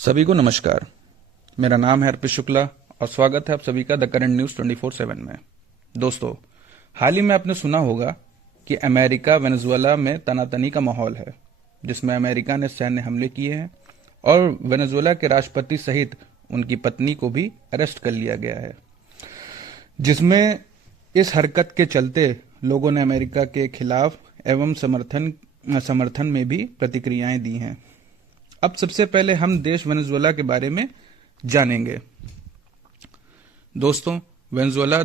सभी को नमस्कार। मेरा नाम है अर्पित शुक्ला और स्वागत है आप सभी का द करंट न्यूज 24/7 में। दोस्तों, हाल ही में आपने सुना होगा कि अमेरिका वेनेजुएला में तनातनी का माहौल है, जिसमें अमेरिका ने सैन्य हमले किए हैं और वेनेजुएला के राष्ट्रपति सहित उनकी पत्नी को भी अरेस्ट कर लिया गया है, जिसमें इस हरकत के चलते लोगों ने अमेरिका के खिलाफ एवं समर्थन में भी प्रतिक्रियाएं दी हैं। अब सबसे पहले हम देश वेनेजुएला के बारे में जानेंगे। दोस्तों, वेनेजुएला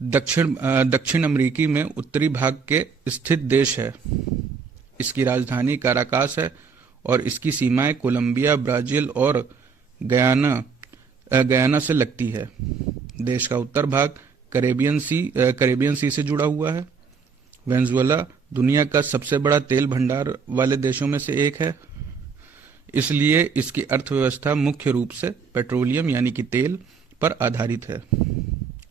दक्षिण अमेरिकी में उत्तरी भाग के स्थित देश है। इसकी राजधानी काराकास है और इसकी सीमाएं कोलंबिया, ब्राजील और गयाना से लगती है। देश का उत्तर भाग कैरेबियन सी से जुड़ा हुआ है। वेनेजुएला दुनिया का सबसे बड़ा तेल भंडार वाले देशों में से एक है, इसलिए इसकी अर्थव्यवस्था मुख्य रूप से पेट्रोलियम यानी कि तेल पर आधारित है।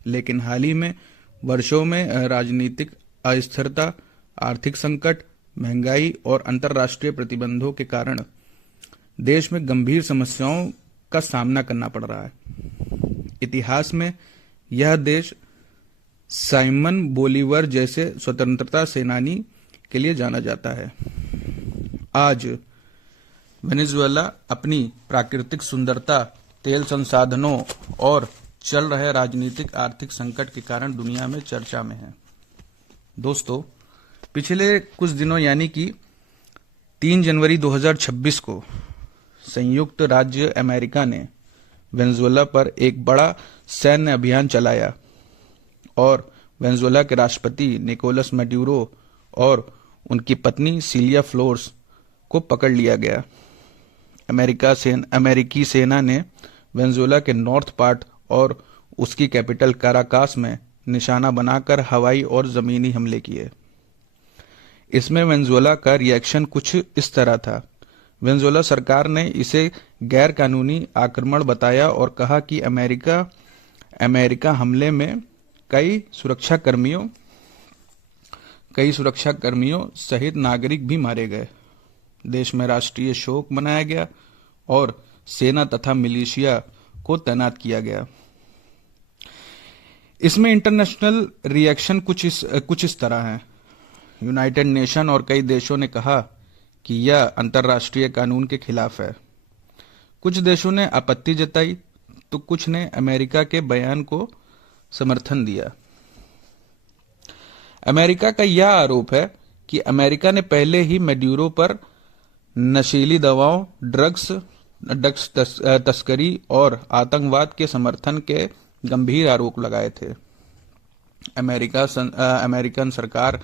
लेकिन हाल ही में वर्षों में राजनीतिक अस्थिरता, आर्थिक संकट, महंगाई और अंतर्राष्ट्रीय प्रतिबंधों के कारण देश में गंभीर समस्याओं का सामना करना पड़ रहा है। इतिहास में यह देश साइमन बोलीवर जैसे स्वतंत्रता सेनानी के लिए जाना जाता है। आज वेनेजुएला अपनी प्राकृतिक सुंदरता, तेल संसाधनों और चल रहे राजनीतिक आर्थिक संकट के कारण दुनिया में चर्चा में है। दोस्तों, पिछले कुछ दिनों यानी कि 3 जनवरी 2026 को संयुक्त राज्य अमेरिका ने वेनेजुएला पर एक बड़ा सैन्य अभियान चलाया और वेनेजुएला के राष्ट्रपति निकोलस मैडुरो और उनकी पत्नी सिलिया फ्लोरेंस को पकड़ लिया गया। अमेरिकी सेना ने वेनेजुएला के नॉर्थ पार्ट और उसकी कैपिटल काराकास में निशाना बनाकर हवाई और जमीनी हमले किए। इसमें वेनेजुएला का रिएक्शन कुछ इस तरह था। वेनेजुएला सरकार ने इसे गैर कानूनी आक्रमण बताया और कहा कि अमेरिका हमले में कई सुरक्षाकर्मियों सहित नागरिक भी मारे गए। देश में राष्ट्रीय शोक मनाया गया और सेना तथा मिलिशिया को तैनात किया गया। इसमें इंटरनेशनल रिएक्शन कुछ इस तरह है। यूनाइटेड नेशन और कई देशों ने कहा कि यह अंतर्राष्ट्रीय कानून के खिलाफ है। कुछ देशों ने आपत्ति जताई तो कुछ ने अमेरिका के बयान को समर्थन दिया। अमेरिका का यह आरोप है कि अमेरिका ने पहले ही मैडुरो पर नशीली दवाओं, ड्रग्स तस्करी और आतंकवाद के समर्थन के गंभीर आरोप लगाए थे। अमेरिकन सरकार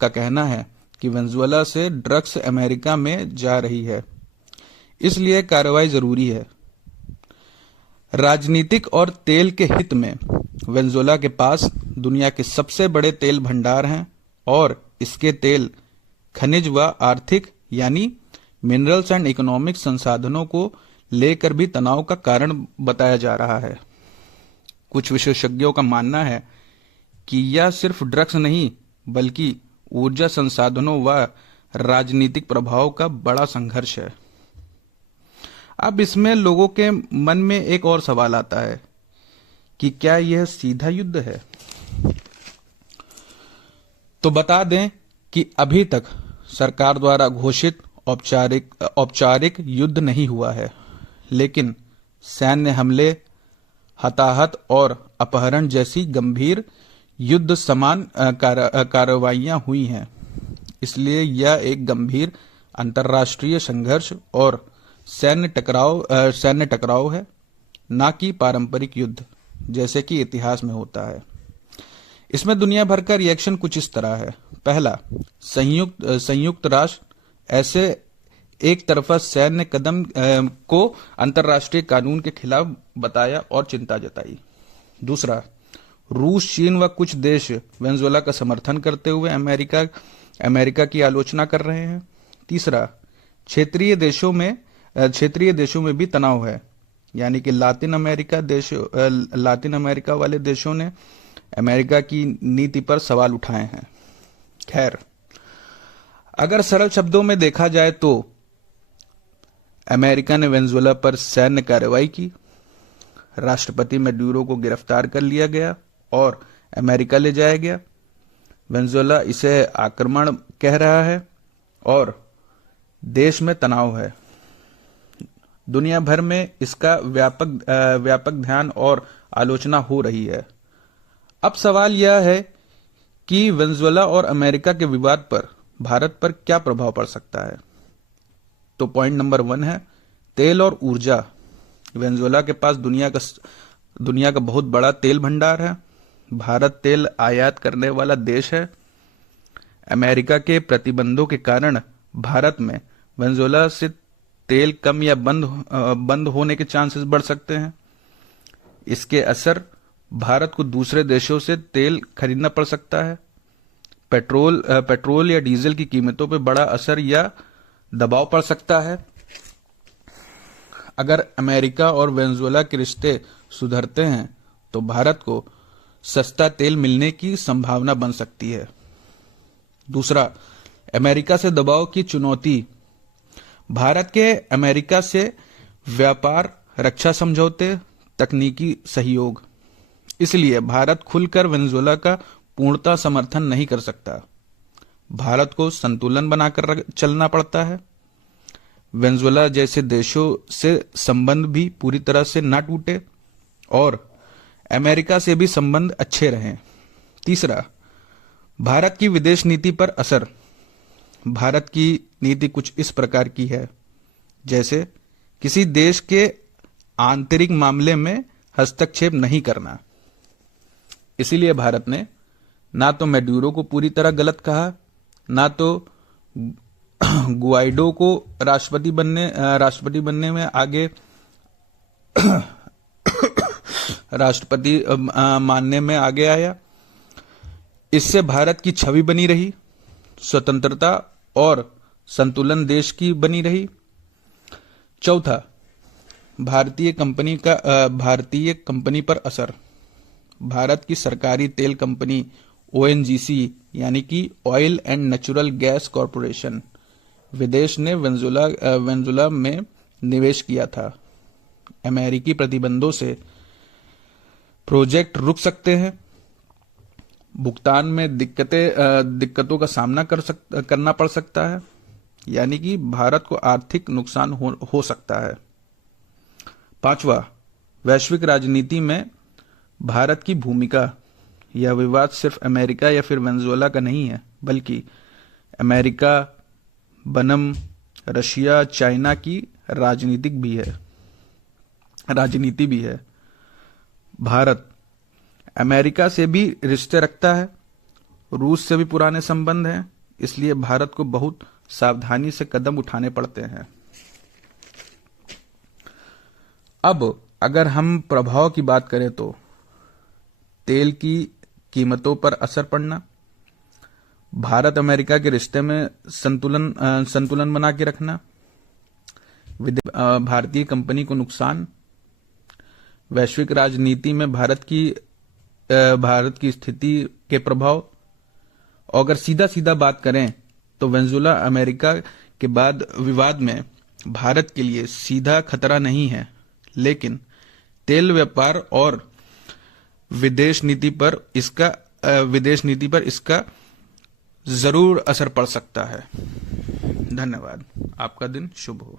का कहना है कि वेनेजुएला से ड्रग्स अमेरिका में जा रही है, इसलिए कार्रवाई जरूरी है। राजनीतिक और तेल के हित में वेनेजुएला के पास दुनिया के सबसे बड़े तेल भंडार हैं और इसके तेल खनिज व आर्थिक यानी मिनरल्स एंड इकोनॉमिक संसाधनों को लेकर भी तनाव का कारण बताया जा रहा है। कुछ विशेषज्ञों का मानना है कि यह सिर्फ ड्रग्स नहीं बल्कि ऊर्जा संसाधनों व राजनीतिक प्रभाव का बड़ा संघर्ष है। अब इसमें लोगों के मन में एक और सवाल आता है कि क्या यह सीधा युद्ध है? तो बता दें कि अभी तक सरकार द्वारा घोषित औपचारिक युद्ध नहीं हुआ है, लेकिन सैन्य हमले, हताहत और अपहरण जैसी गंभीर युद्ध समान कार्रवाइयां हुई हैं। इसलिए यह एक गंभीर अंतर्राष्ट्रीय संघर्ष और सैन्य टकराव है, न कि पारंपरिक युद्ध जैसे कि इतिहास में होता है। इसमें दुनिया भर का रिएक्शन कुछ इस तरह है। पहला, संयुक्त राष्ट्र ऐसे एक तरफा सैन्य कदम को अंतर्राष्ट्रीय कानून के खिलाफ बताया और चिंता जताई। दूसरा, रूस, चीन व कुछ देश वेनेजुएला का समर्थन करते हुए अमेरिका की आलोचना कर रहे हैं। तीसरा, क्षेत्रीय देशों में भी तनाव है, यानी कि लातिन अमेरिका वाले देशों ने अमेरिका की नीति पर सवाल उठाए हैं। खैर, अगर सरल शब्दों में देखा जाए तो अमेरिका ने वेनेजुएला पर सैन्य कार्रवाई की, राष्ट्रपति मैडुरो को गिरफ्तार कर लिया गया और अमेरिका ले जाया गया। वेनेजुएला इसे आक्रमण कह रहा है और देश में तनाव है। दुनिया भर में इसका व्यापक ध्यान और आलोचना हो रही है। अब सवाल यह है कि वेनेजुएला और अमेरिका के विवाद पर भारत पर क्या प्रभाव पड़ सकता है। तो पॉइंट नंबर 1 है तेल और ऊर्जा। वेनेजुएला के पास दुनिया का बहुत बड़ा तेल भंडार है। भारत तेल आयात करने वाला देश है। अमेरिका के प्रतिबंधों के कारण भारत में वेनेजुएला से तेल कम या बंद होने के चांसेस बढ़ सकते हैं। इसके असर भारत को दूसरे देशों से तेल खरीदना पड़ सकता है। पेट्रोल या डीजल की कीमतों पर बड़ा असर या दबाव पड़ सकता है। अगर अमेरिका और वेनेजुएला के रिश्ते सुधरते हैं तो भारत को सस्ता तेल मिलने की संभावना बन सकती है। दूसरा, अमेरिका से दबाव की चुनौती। भारत के अमेरिका से व्यापार, रक्षा समझौते, तकनीकी सहयोग। इसलिए भारत खुलकर वेनेजुएला का पूर्णतः समर्थन नहीं कर सकता। भारत को संतुलन बनाकर चलना पड़ता है। वेनेजुएला जैसे देशों से संबंध भी पूरी तरह से ना टूटे और अमेरिका से भी संबंध अच्छे रहें। तीसरा, भारत की विदेश नीति पर असर। भारत की नीति कुछ इस प्रकार की है जैसे किसी देश के आंतरिक मामले में हस्तक्षेप नहीं करना। इसीलिए भारत ने ना तो मैडुरो को पूरी तरह गलत कहा, ना तो गुआइडो को राष्ट्रपति बनने में आगे राष्ट्रपति मानने में आगे आया। इससे भारत की छवि बनी रही, स्वतंत्रता और संतुलन देश की बनी रही। चौथा, भारतीय कंपनी पर असर। भारत की सरकारी तेल कंपनी ONGC यानी कि oil and natural gas corporation विदेश ने वेनेजुएला में निवेश किया था। अमेरिकी प्रतिबंधों से प्रोजेक्ट रुक सकते हैं। भुगतान में दिक्कतों का सामना करना पड़ सकता है, यानी कि भारत को आर्थिक नुकसान हो सकता है। पांचवा, वैश्विक राजनीति में भारत की भूमिका। यह विवाद सिर्फ अमेरिका या फिर वेनेजुएला का नहीं है, बल्कि अमेरिका बनम रशिया, चाइना की राजनीति भी है। भारत अमेरिका से भी रिश्ते रखता है, रूस से भी पुराने संबंध हैं, इसलिए भारत को बहुत सावधानी से कदम उठाने पड़ते हैं। अब अगर हम प्रभाव की बात करें तो तेल की कीमतों पर असर पड़ना, भारत अमेरिका के रिश्ते में संतुलन बना के रखना, भारतीय कंपनी को नुकसान, वैश्विक राजनीति में भारत की स्थिति के प्रभाव। और अगर सीधा बात करें तो वेनेजुएला अमेरिका के बाद विवाद में भारत के लिए सीधा खतरा नहीं है, लेकिन तेल व्यापार और विदेश नीति पर इसका जरूर असर पड़ सकता है। धन्यवाद। आपका दिन शुभ हो।